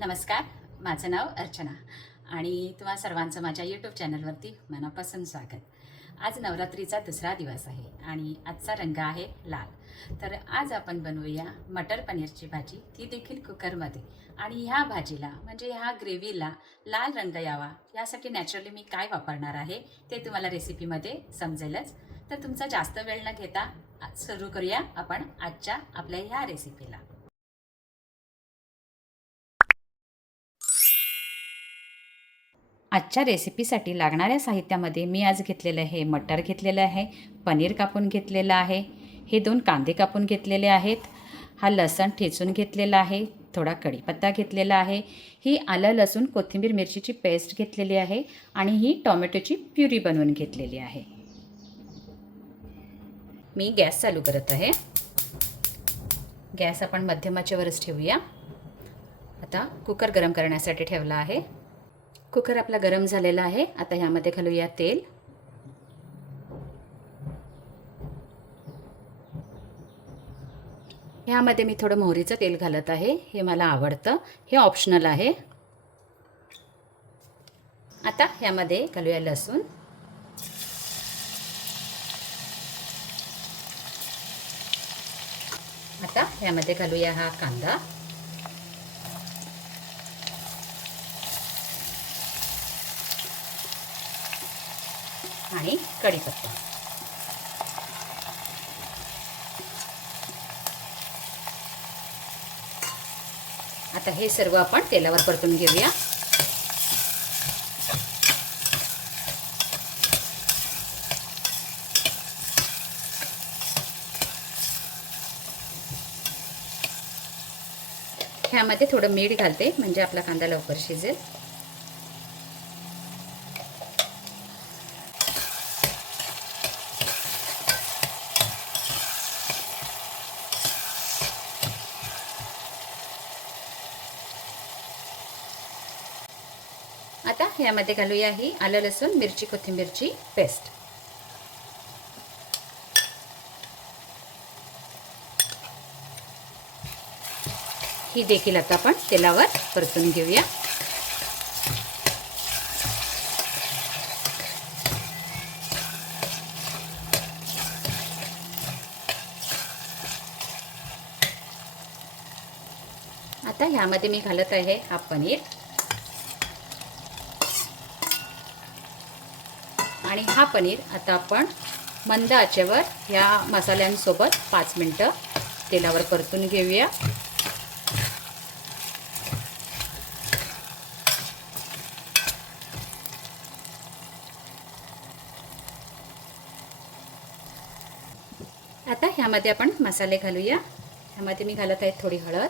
नमस्कार, माझं नाव अर्चना आणि तुम्हा सर्वांचं माझ्या यूट्यूब चॅनलवरती मनापासून स्वागत. आज नवरात्रीचा दुसरा दिवस आहे आणि आजचा रंग आहे लाल. तर आज आपण बनवूया मटर पनीरची भाजी, ती देखील कुकरमध्ये. आणि ह्या भाजीला म्हणजे ह्या ग्रेव्हीला लाल रंग यावा यासाठी नॅचरली मी काय वापरणार आहे ते तुम्हाला रेसिपीमध्ये समजेलच. तर तुमचा जास्त वेळ न घेता सुरू करूया आपण आजच्या आपल्या ह्या रेसिपीला. आजच्या रेसिपीसाठी लागणाऱ्या साहित्यामध्ये मी आज घेतलेलं आहे मटर घेतलेलं आहे, पनीर कापून घेतलेलं आहे, हे 2 कांदे कापून घेतलेले आहेत, हा लसण ठेचून घेतलेला आहे, थोडा कढीपत्ता घेतलेला आहे, ही आलं लसूण कोथिंबीर मिरचीची पेस्ट घेतलेली आहे आणि ही टोमॅटोची प्युरी बनवून घेतलेली आहे. मी गॅस चालू करत आहे. गॅस आपण मध्यम आचेवरच ठेवूया. आता कुकर गरम करण्यासाठी ठेवला आहे. कुकर आपला गरम झालेला आहे. आता ह्यामध्ये घालूया तेल. ह्यामध्ये मी थोडं मोहरीचं तेल घालत आहे. हे मला आवडतं, हे ऑप्शनल आहे. आता ह्यामध्ये घालूया लसूण. आता ह्यामध्ये घालूया हा कांदा आणि कढीपत्ता. आता हे सर्व आपण तेलावर परतून घेऊया. ह्यामध्ये थोडं मीठ घालते म्हणजे आपला कांदा लवकर शिजेल. आता ह्यामध्ये घालूया ही आलं लसूण मिरची कोथिंबीरची पेस्ट. ही देखील आता आपण तेलावर परतून घेऊया. आता ह्यामध्ये मी घालत आहे हा पनीर आणि हा पनीर आता आपण मंद आचेवर ह्या मसाल्यांसोबत 5 मिनिटं तेलावर परतून घेऊया. आता ह्यामध्ये आपण मसाले घालूया. ह्यामध्ये मी घालत आहे थोडी हळद,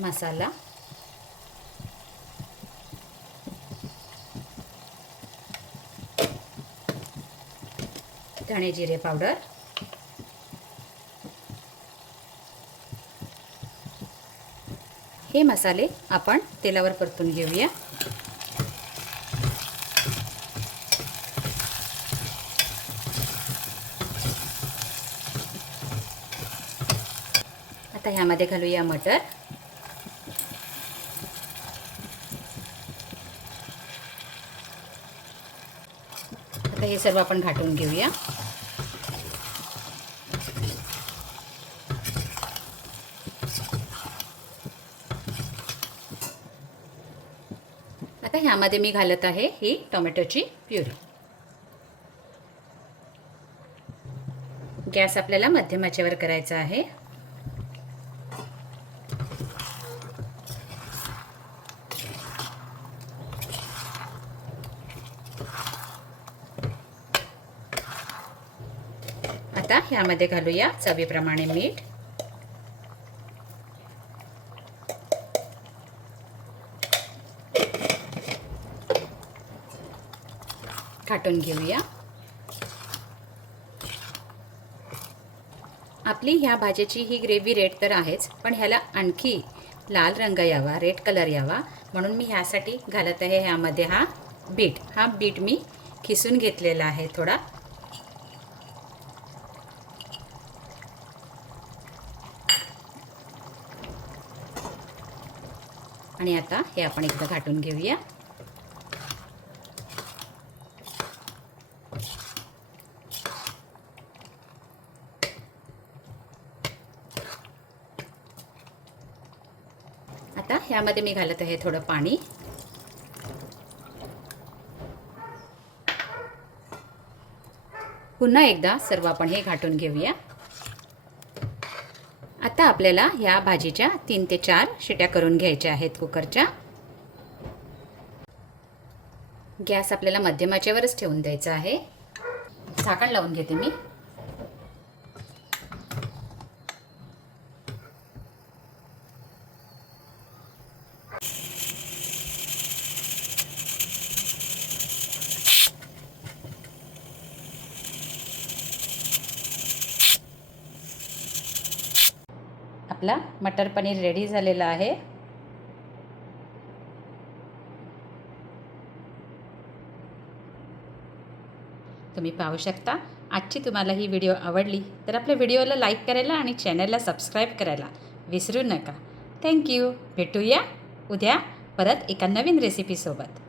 मसाला, धणे जिरे पावडर, हे मसाले आपण तेलावर परतून घेऊया. आता ह्यामध्ये घालूया मटर. आता हे सर्व आपण घाटून घेऊया. आता ह्यामध्ये मी घालत आहे ही टोमॅटोची प्युरी. गॅस आपल्याला मध्यम आचेवर करायचा आहे. आता ह्यामध्ये घालूया चवीप्रमाणे मीठ. घाटून घेऊया. आपली ह्या भाजीची ही ग्रेव्ही रेड तर आहेच, पण ह्याला आणखी लाल रंग यावा, रेड कलर यावा म्हणून मी ह्यासाठी घालत आहे ह्यामध्ये हा बीट. हा बीट मी खिसून घेतलेला आहे थोडा. आणि आता हे आपण एकदा घाटून घेऊया. आता ह्यामध्ये मी घालत आहे थोडं पाणी. पुन्हा एकदा सर्व आपण हे घाटून घेऊया. आता आपल्याला ह्या भाजीच्या 3 ते 4 शिट्या करून घ्यायच्या आहेत कुकरच्या. गॅस आपल्याला मध्यम आचेवरच ठेवून द्यायचा आहे. झाकण लावून घेते मी. आपला मटर पनीर रेडी झालेला आहे. तुम्ही पाहू शकता. आजची तुम्हाला ही व्हिडिओ आवडली तर आपल्या व्हिडिओला लाईक करायला आणि चॅनलला सबस्क्राईब करायला विसरू नका. थँक्यू. भेटूया उद्या परत एका नवीन रेसिपीसोबत.